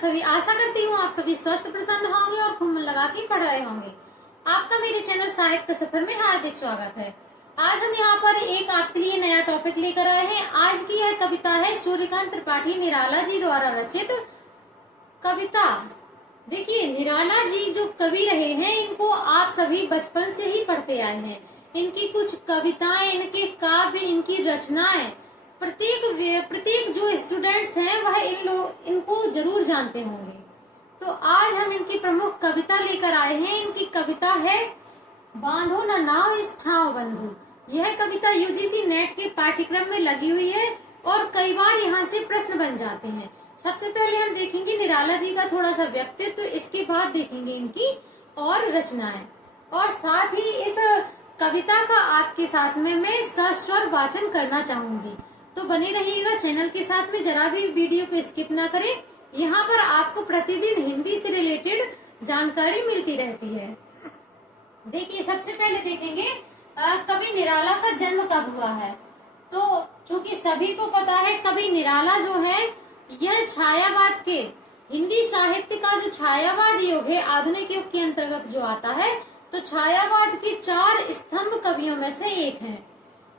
सभी, आशा करती हूँ आप सभी स्वस्थ प्रसन्न होंगे और खूब मन लगा के पढ़ रहे होंगे। आपका मेरे चैनल साहित्य के सफर में हार्दिक स्वागत है। आज हम यहाँ पर एक आपके लिए नया टॉपिक लेकर आए हैं। आज की यह कविता है सूर्यकांत त्रिपाठी निराला जी द्वारा रचित कविता। देखिए, निराला जी जो कवि रहे हैं, इनको आप सभी बचपन से ही पढ़ते आए हैं। इनकी कुछ कविताएं, इनके काव्य, इनकी रचनाएं प्रत्येक जो स्टूडेंट्स हैं वह इनको जरूर जानते होंगे। तो आज हम इनकी प्रमुख कविता लेकर आए हैं। इनकी कविता है बांधो न नाव इस ठाव बंधु। यह कविता यूजीसी नेट के पाठ्यक्रम में लगी हुई है और कई बार यहाँ से प्रश्न बन जाते हैं। सबसे पहले हम देखेंगे निराला जी का थोड़ा सा व्यक्तित्व, इसके बाद देखेंगे इनकी और रचनाएं, और साथ ही इस कविता का आपके साथ में मैं सस्वर वाचन करना चाहूंगी। तो बने रहिएगा चैनल के साथ में, जरा भी वीडियो को स्किप ना करें। यहाँ पर आपको प्रतिदिन हिंदी से रिलेटेड जानकारी मिलती रहती है। देखिए, सबसे पहले देखेंगे कवि निराला का जन्म कब हुआ है। तो चूंकि सभी को पता है, कवि निराला जो है यह छायावाद के, हिंदी साहित्य का जो छायावाद युग है, आधुनिक युग के अंतर्गत जो आता है, तो छायावाद के 4 स्तंभ कवियों में से एक हैं।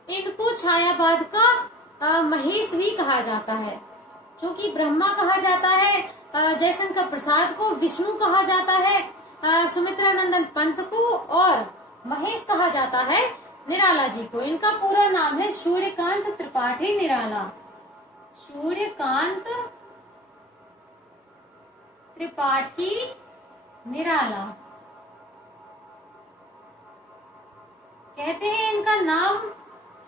इनको छायावाद का महेश भी कहा जाता है। क्योंकि ब्रह्मा कहा जाता है जयशंकर प्रसाद को, विष्णु कहा जाता है सुमित्रा नंदन पंत को, और महेश कहा जाता है निराला जी को। इनका पूरा नाम है सूर्यकांत त्रिपाठी निराला। सूर्यकांत त्रिपाठी निराला कहते हैं। इनका नाम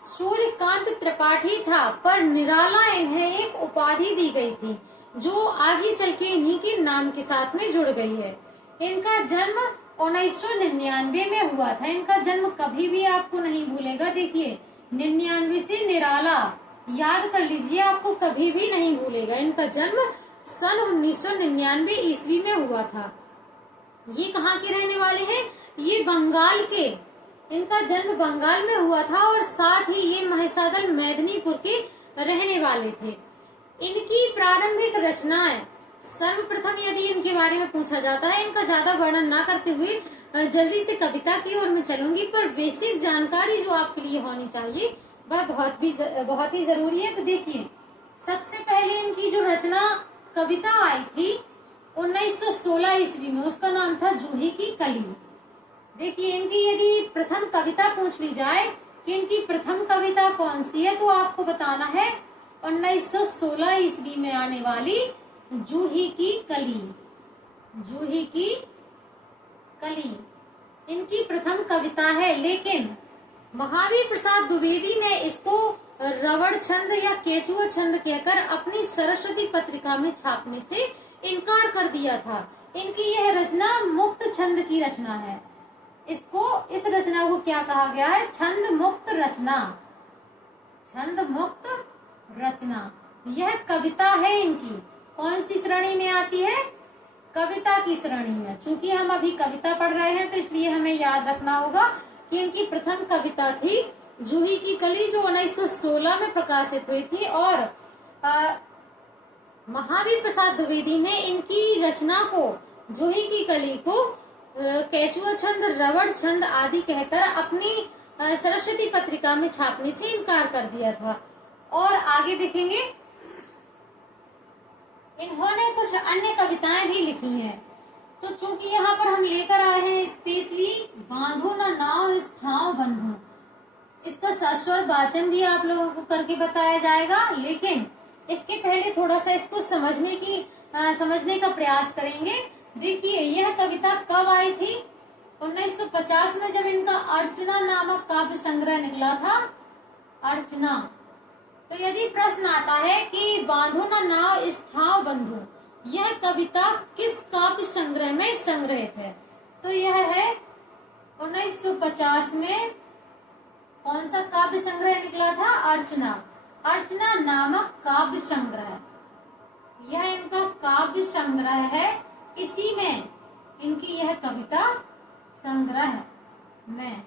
सूर्यकांत त्रिपाठी था, पर निराला इन्हें एक उपाधि दी गई थी जो आगे चल के इन्हीं के नाम के साथ में जुड़ गई है। इनका जन्म 1999 में हुआ था। इनका जन्म कभी भी आपको नहीं भूलेगा। देखिए, 99 से निराला याद कर लीजिए, आपको कभी भी नहीं भूलेगा। इनका जन्म सन 1999 ईस्वी में हुआ था। ये कहाँ के रहने वाले हैं? ये बंगाल के, इनका जन्म बंगाल में हुआ था और साथ ही ये महिसादल मेदिनीपुर के रहने वाले थे। इनकी प्रारंभिक रचनाएं, सर्वप्रथम यदि इनके बारे में पूछा जाता है, इनका ज्यादा वर्णन ना करते हुए जल्दी से कविता की ओर मैं चलूंगी, पर बेसिक जानकारी जो आपके लिए होनी चाहिए वह बहुत ही जरूरी है। तो देखिए, सबसे पहले इनकी जो रचना कविता आई थी 1916 ईस्वी में, उसका नाम था जूही की कली। देखिए, इनकी यदि प्रथम कविता पूछ ली जाए कि इनकी प्रथम कविता कौन सी है, तो आपको बताना है 1916 ईस्वी में आने वाली जूही की कली। जूही की कली इनकी प्रथम कविता है, लेकिन महावीर प्रसाद द्विवेदी ने इसको रवड़ छंद या केचुआ छंद कहकर अपनी सरस्वती पत्रिका में छापने से इनकार कर दिया था। इनकी यह रचना मुक्त छंद की रचना है। इस रचना को क्या कहा गया है? छंद मुक्त रचना। छंद मुक्त रचना यह कविता है। इनकी कौन सी श्रेणी में आती है? कविता की श्रेणी में। चूंकि हम अभी कविता पढ़ रहे हैं तो इसलिए हमें याद रखना होगा कि इनकी प्रथम कविता थी जूही की कली, जो 1916 में प्रकाशित हुई थी। और महावीर प्रसाद द्विवेदी ने इनकी रचना को, जूही की कली को, केचुआ छंद, रवड़ छंद आदि कहकर अपनी सरस्वती पत्रिका में छापने से इनकार कर दिया था। और आगे देखेंगे, इन्होंने कुछ अन्य कविताएं भी लिखी हैं। तो चूंकि यहाँ पर हम लेकर आए हैं स्पेशली बांधो न नाव इस ठाव बंधु, इसका सस्वर वाचन भी आप लोगों को करके बताया जाएगा, लेकिन इसके पहले थोड़ा सा इसको समझने का प्रयास करेंगे। देखिए, यह कविता कब आई थी? 1950 में, जब इनका अर्चना नामक काव्य संग्रह निकला था। अर्चना। तो यदि प्रश्न आता है कि बांधो न नाव इस ठाव बंधु, यह कविता किस काव्य संग्रह में संग्रहित है? तो यह है 1950 में। कौन सा काव्य संग्रह निकला था? अर्चना। अर्चना नामक काव्य संग्रह, यह इनका काव्य संग्रह है। इसी में इनकी यह कविता संग्रह में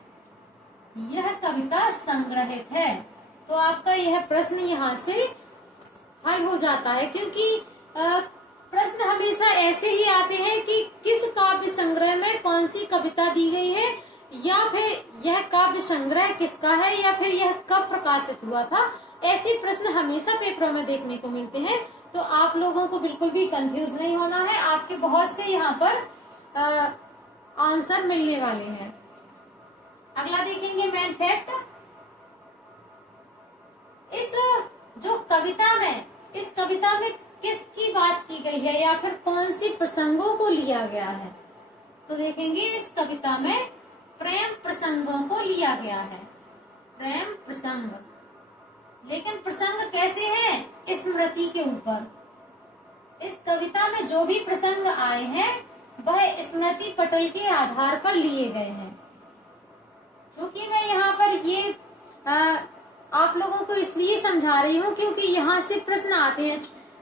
यह कविता संग्रहित है। तो आपका यह प्रश्न यहाँ से हल हो जाता है, क्योंकि प्रश्न हमेशा ऐसे ही आते हैं कि किस काव्य संग्रह में कौन सी कविता दी गई है, या फिर यह काव्य संग्रह किसका है, या फिर यह कब प्रकाशित हुआ था। ऐसे प्रश्न हमेशा पेपरों में देखने को मिलते हैं। तो आप लोगों को बिल्कुल भी कंफ्यूज नहीं होना है, आपके बहुत से यहाँ पर आंसर मिलने वाले हैं। अगला देखेंगे मेन फैक्ट। इस जो कविता में, इस कविता में किसकी बात की गई है या फिर कौन सी प्रसंगों को लिया गया है। तो देखेंगे इस कविता में प्रेम प्रसंगों को लिया गया है, प्रेम प्रसंग। लेकिन प्रसंग कैसे हैं? स्मृति के ऊपर। इस कविता में जो भी प्रसंग आए हैं वह स्मृति पटल के आधार पर लिए गए हैं। क्योंकि मैं यहाँ पर ये आप लोगों को इसलिए समझा रही हूँ क्योंकि यहाँ से प्रश्न आते हैं।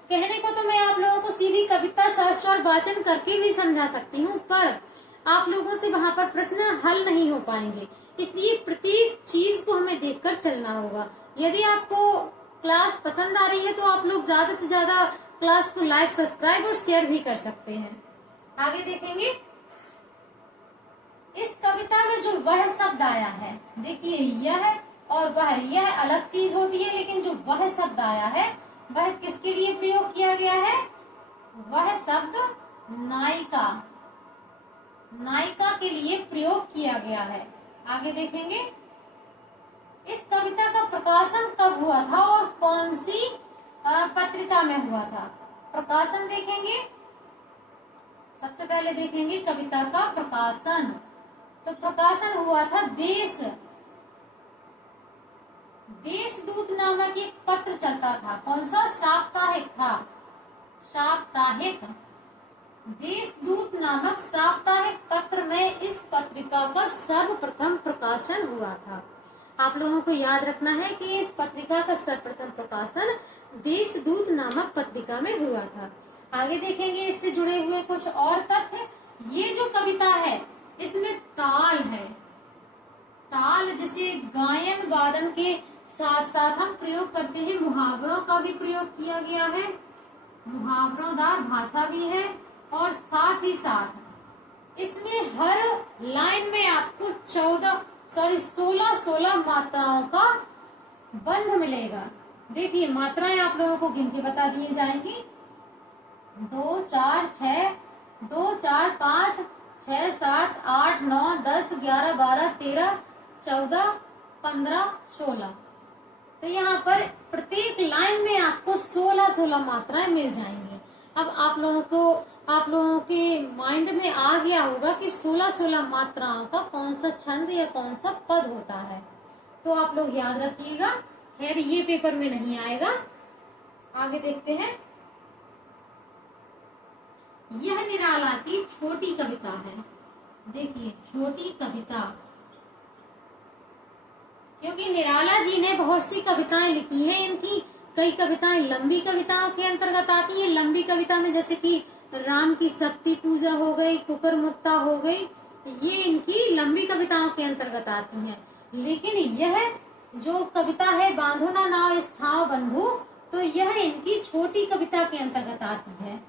कहने को तो मैं आप लोगों को सीधी कविता शास्त्र और वाचन करके भी समझा सकती हूँ, पर आप लोगों से वहां पर प्रश्न हल नहीं हो पाएंगे। इसलिए प्रत्येक चीज को हमें देखकर चलना होगा। यदि आपको क्लास पसंद आ रही है तो आप लोग ज्यादा से ज्यादा क्लास को लाइक, सब्सक्राइब और शेयर भी कर सकते हैं। आगे देखेंगे इस कविता में जो वह शब्द आया है, देखिए यह और वह, यह अलग चीज होती है, लेकिन जो वह शब्द आया है वह किसके लिए प्रयोग किया गया है? वह शब्द नायिका, नायिका के लिए प्रयोग किया गया है। आगे देखेंगे इस कविता का प्रकाशन कब हुआ था और कौन सी पत्रिका में हुआ था। प्रकाशन देखेंगे, सबसे पहले देखेंगे कविता का प्रकाशन। तो प्रकाशन हुआ था देशदूत नामक एक पत्र चलता था। कौन सा? साप्ताहिक था, साप्ताहिक। देशदूत नामक साप्ताहिक पत्र में इस पत्रिका का सर्वप्रथम प्रकाशन हुआ था। आप लोगों को याद रखना है कि इस पत्रिका का सर्वप्रथम प्रकाशन देशदूत नामक पत्रिका में हुआ था। आगे देखेंगे इससे जुड़े हुए कुछ और तथ्य। ये जो कविता है इसमें ताल है, ताल जिसे गायन वादन के साथ साथ हम प्रयोग करते हैं। मुहावरों का भी प्रयोग किया गया है, मुहावरोंदार भाषा भी है, और साथ ही साथ इसमें हर लाइन में आपको 16 मात्राओं का बंध मिलेगा। देखिए मात्राएं आप लोगों को गिन के बता दी जाएंगी। 2 4 6, 2 4 5 6 7 8 9 10 11 12 13 14 15 16। तो यहाँ पर प्रत्येक लाइन में आपको 16 मात्राएं मिल जाएंगी। अब आप लोगों के माइंड में आ गया होगा कि 16 मात्राओं का कौन सा छंद या कौन सा पद होता है। तो आप लोग याद रखिएगा, खैर ये पेपर में नहीं आएगा। आगे देखते हैं। यह निराला की छोटी कविता है। देखिए छोटी कविता, क्योंकि निराला जी ने बहुत सी कविताएं लिखी हैं। इनकी कई कविताएं लंबी कविताओं के अंतर्गत आती हैं। लंबी कविता में जैसे कि राम की सप्ती पूजा हो गई, कुकर मुक्ता हो गई, ये इनकी लंबी कविताओं के अंतर्गत आती हैं। लेकिन यह जो कविता है बांधो ना नाव स्थाव बंधु, तो यह इनकी छोटी कविता के अंतर्गत आती है।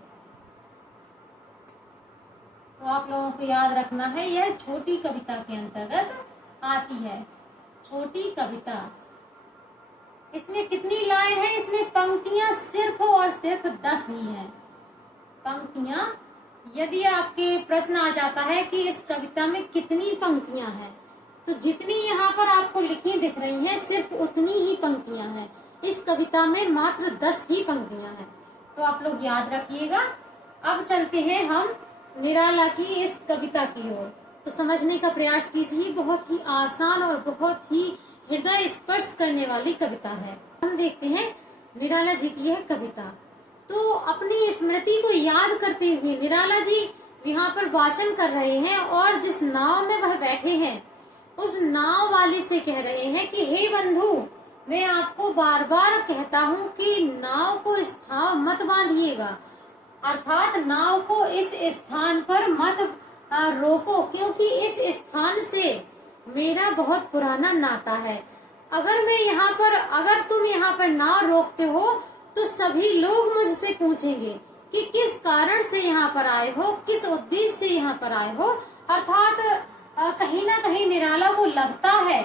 तो आप लोगों को याद रखना है, यह छोटी कविता के अंतर्गत आती है। छोटी कविता, इसमें कितनी लाइन है? इसमें पंक्तियां सिर्फ और सिर्फ 10 ही हैं। पंक्तियां, यदि आपके प्रश्न आ जाता है कि इस कविता में कितनी पंक्तियां हैं, तो जितनी यहाँ पर आपको लिखी दिख रही हैं सिर्फ उतनी ही पंक्तियां हैं। इस कविता में मात्र 10 ही पंक्तियां हैं। तो आप लोग याद रखिएगा। अब चलते हैं हम निराला की इस कविता की ओर। तो समझने का प्रयास कीजिए, बहुत ही आसान और बहुत ही हृदय स्पर्श करने वाली कविता है। हम देखते हैं निराला जी की यह कविता। तो अपनी स्मृति को याद करते हुए निराला जी यहाँ पर वाचन कर रहे हैं, और जिस नाव में वह बैठे हैं उस नाव वाले से कह रहे हैं कि हे बंधु, मैं आपको बार बार कहता हूँ कि नाव को इस ठाव मत बांधिएगा, अर्थात नाव को इस स्थान पर मत रोको, क्योंकि इस स्थान से मेरा बहुत पुराना नाता है। अगर तुम यहाँ पर नाव रोकते हो तो सभी लोग मुझसे पूछेंगे कि किस कारण से यहाँ पर आए हो, किस उद्देश्य से यहाँ पर आए हो। अर्थात कहीं ना कहीं निराला को लगता है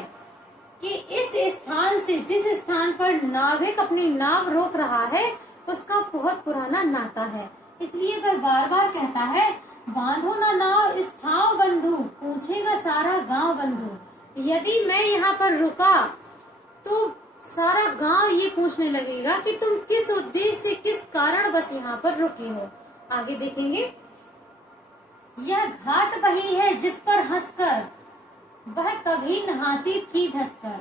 कि इस स्थान से, जिस स्थान पर नाविक अपनी नाव रोक रहा है, उसका बहुत पुराना नाता है। इसलिए वह बार बार कहता है, बांधो ना नाव इस ठाव बंधु, पूछेगा सारा गांव बंधु। यदि मैं यहाँ पर रुका तो सारा गांव ये पूछने लगेगा कि तुम किस उद्देश्य से, किस कारण बस यहाँ पर रुके हो। आगे देखेंगे, यह घाट वही है जिस पर हंसकर वह कभी नहाती थी धंसकर।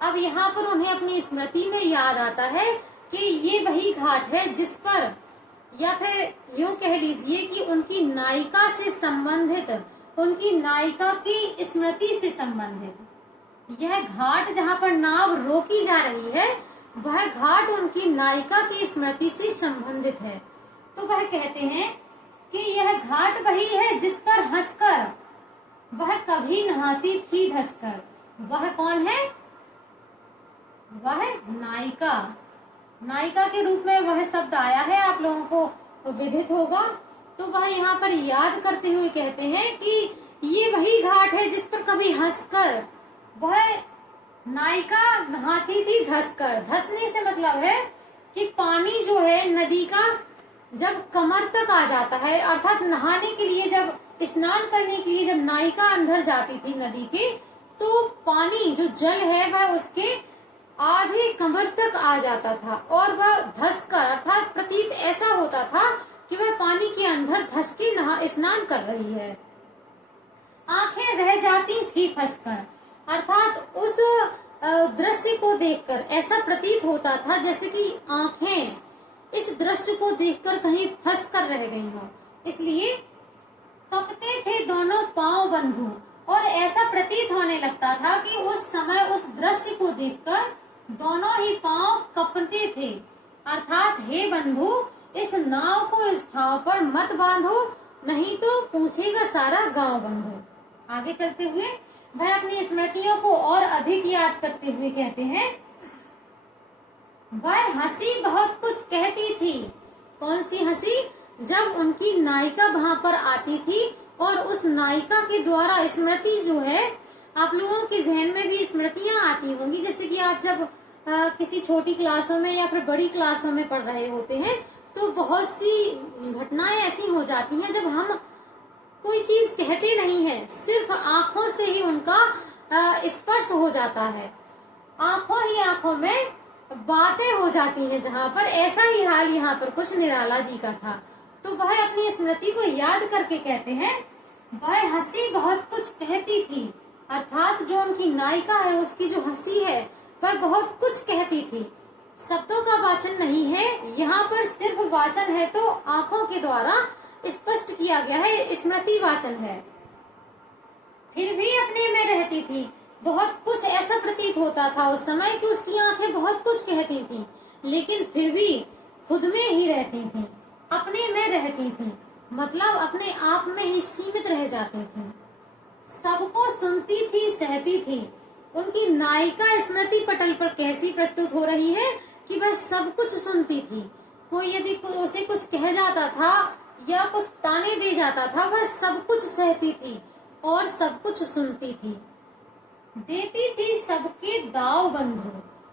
अब यहाँ पर उन्हें अपनी स्मृति में याद आता है कि ये वही घाट है जिस पर, या फिर यूं कह लीजिए कि उनकी नायिका से संबंधित, उनकी नायिका की स्मृति से संबंधित यह घाट जहाँ पर नाव रोकी जा रही है, वह घाट उनकी नायिका की स्मृति से संबंधित है। तो वह कहते हैं कि यह घाट वही है जिस पर हंसकर वह कभी नहाती थी धंसकर। वह कौन है? वह नायिका। नायिका के रूप में वह शब्द आया है, आप लोगों को विदित होगा। तो वह यहाँ पर याद करते हुए कहते हैं कि ये वही घाट है जिस पर कभी हंसकर वह नायिका नहाती थी धंसकर। धंसने से मतलब है कि पानी जो है नदी का जब कमर तक आ जाता है, अर्थात नहाने के लिए, जब स्नान करने के लिए जब नायिका अंदर जाती थी नदी के, तो पानी जो जल है वह उसके आधे कमर तक आ जाता था और वह धंसकर, अर्थात प्रतीत ऐसा होता था कि वह पानी के अंदर धंस के नहा स्नान कर रही है। आंखें रह जाती थी फंसकर, अर्थात उस दृश्य को देखकर ऐसा प्रतीत होता था जैसे कि आंखें इस दृश्य को देखकर कहीं फंस कर रह गई हो। इसलिए कपते थे दोनों पांव बंधु, और ऐसा प्रतीत होने लगता था कि उस समय उस दृश्य को देखकर दोनों ही पांव कपते थे। अर्थात हे बंधु, इस नाव को इस ठाव पर मत बांधो, नहीं तो पूछेगा सारा गांव बंधु। आगे चलते हुए वह अपनी स्मृतियों को और अधिक याद करते हुए कहते हैं, वह हंसी बहुत कुछ कहती थी। कौन सी हंसी? जब उनकी नायिका वहां पर आती थी और उस नायिका के द्वारा स्मृति जो है, आप लोगों के जहन में भी स्मृतियां आती होंगी, जैसे कि आप जब किसी छोटी क्लासों में या फिर बड़ी क्लासों में पढ़ रहे होते हैं तो बहुत सी घटनाएं ऐसी हो जाती हैं जब हम कोई चीज कहते नहीं है, सिर्फ आंखों से ही उनका स्पर्श हो जाता है, आंखों ही आंखों में बातें हो जाती हैं। जहाँ पर ऐसा ही हाल यहाँ पर कुछ निराला जी का था। तो वह अपनी स्मृति को याद करके कहते हैं, वह हंसी बहुत कुछ कहती थी। अर्थात जो उनकी नायिका है उसकी जो हंसी है वह बहुत कुछ कहती थी। शब्दों का वाचन नहीं है यहाँ पर, सिर्फ वाचन है तो आंखों के द्वारा स्पष्ट किया गया है, स्मृति वाचन है। फिर भी अपने में रहती थी, बहुत कुछ ऐसा प्रतीत होता था उस समय कि उसकी आंखें बहुत कुछ कहती थी, लेकिन फिर भी खुद में ही रहती थी, अपने में रहती थी, मतलब अपने आप में ही सीमित रह जाती थी। सबको सुनती थी, सहती थी। उनकी नायिका स्मृति पटल पर कैसी प्रस्तुत हो रही है कि वह सब कुछ सुनती थी। कोई यदि उसे कुछ कह जाता था या कुछ ताने दे जाता था, वह सब कुछ सहती थी और सब कुछ सुनती थी। देती थी सबके दाव बंधु,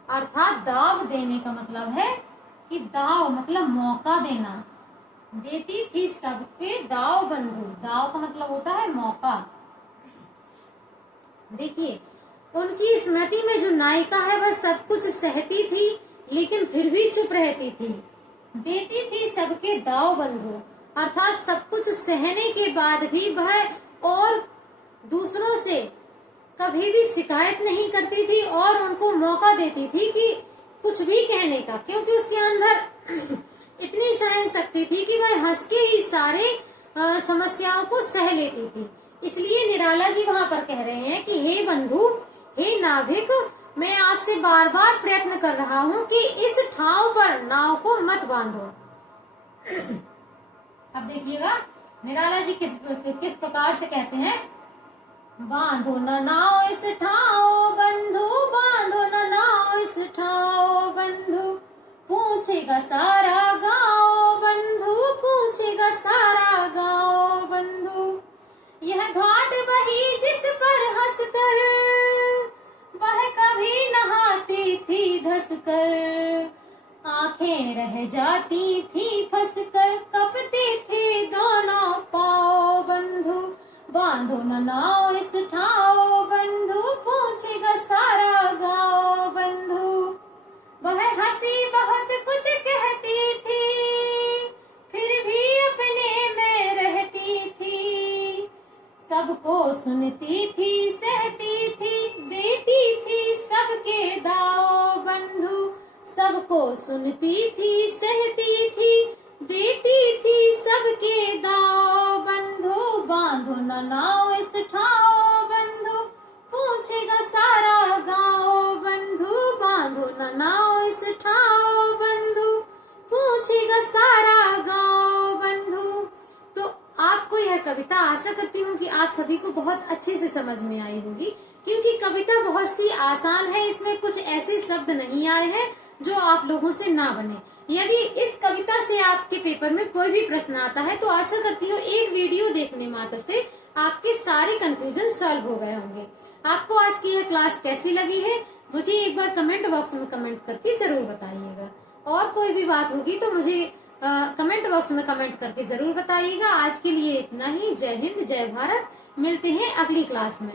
अर्थात दाव देने का मतलब है कि दाव मतलब मौका देना। देती थी सबके दाव बंधु, दाव का मतलब होता है मौका। देखिए, उनकी स्मृति में जो नायिका है वह सब कुछ सहती थी लेकिन फिर भी चुप रहती थी। देती थी सबके दाव बंधु, अर्थात सब कुछ सहने के बाद भी वह और दूसरों से कभी भी शिकायत नहीं करती थी और उनको मौका देती थी कि कुछ भी कहने का, क्योंकि उसके अंदर इतनी सहन शक्ति थी कि वह हंस के ही सारे समस्याओं को सह लेती थी। इसलिए निराला जी वहां पर कह रहे हैं कि हे बंधु, हे नाविक, मैं आपसे बार बार प्रयत्न कर रहा हूँ कि इस ठाव पर नाव को मत बांधो। अब देखिएगा निराला जी किस प्रकार से कहते हैं, बांधो न नाव इस ठाव बंधु, बांधो न नाव इस ठाव बंधु, पूछेगा सारा गांव बंधु, आंखें रह जाती थी फंस कर, कपते थे दोनों पाँव बंधु, बांधो न नाव इस ठाव बंधु, पूछेगा सारा गाँव बंधु। वह हंसी बहुत कुछ कहती थी, फिर भी अपने में रहती थी, सबको सुनती थी सहती थी, देती थी सबके दाव बंधु, सबको सुनती थी सहती थी, देती थी सबके दाव बंधु, बांधो न नाव इस ठाव बंधु, पूछेगा सारा गाँव बंधु, बांधो न नाव इस ठाव बंधु, पूछेगा सारा गाँव बंधु। तो आपको यह कविता आशा करती हूँ कि आप सभी को बहुत अच्छे से समझ में आई होगी, क्योंकि कविता बहुत सी आसान है, इसमें कुछ ऐसे शब्द नहीं आए हैं जो आप लोगों से ना बने। यदि इस कविता से आपके पेपर में कोई भी प्रश्न आता है तो आशा करती हूँ एक वीडियो देखने मात्र से आपके सारे कंफ्यूजन सॉल्व हो गए होंगे। आपको आज की यह क्लास कैसी लगी है मुझे एक बार कमेंट बॉक्स में कमेंट करके जरूर बताइएगा, और कोई भी बात होगी तो मुझे कमेंट बॉक्स में कमेंट करके जरूर बताइएगा। आज के लिए इतना ही। जय हिंद, जय भारत। मिलते हैं अगली क्लास में।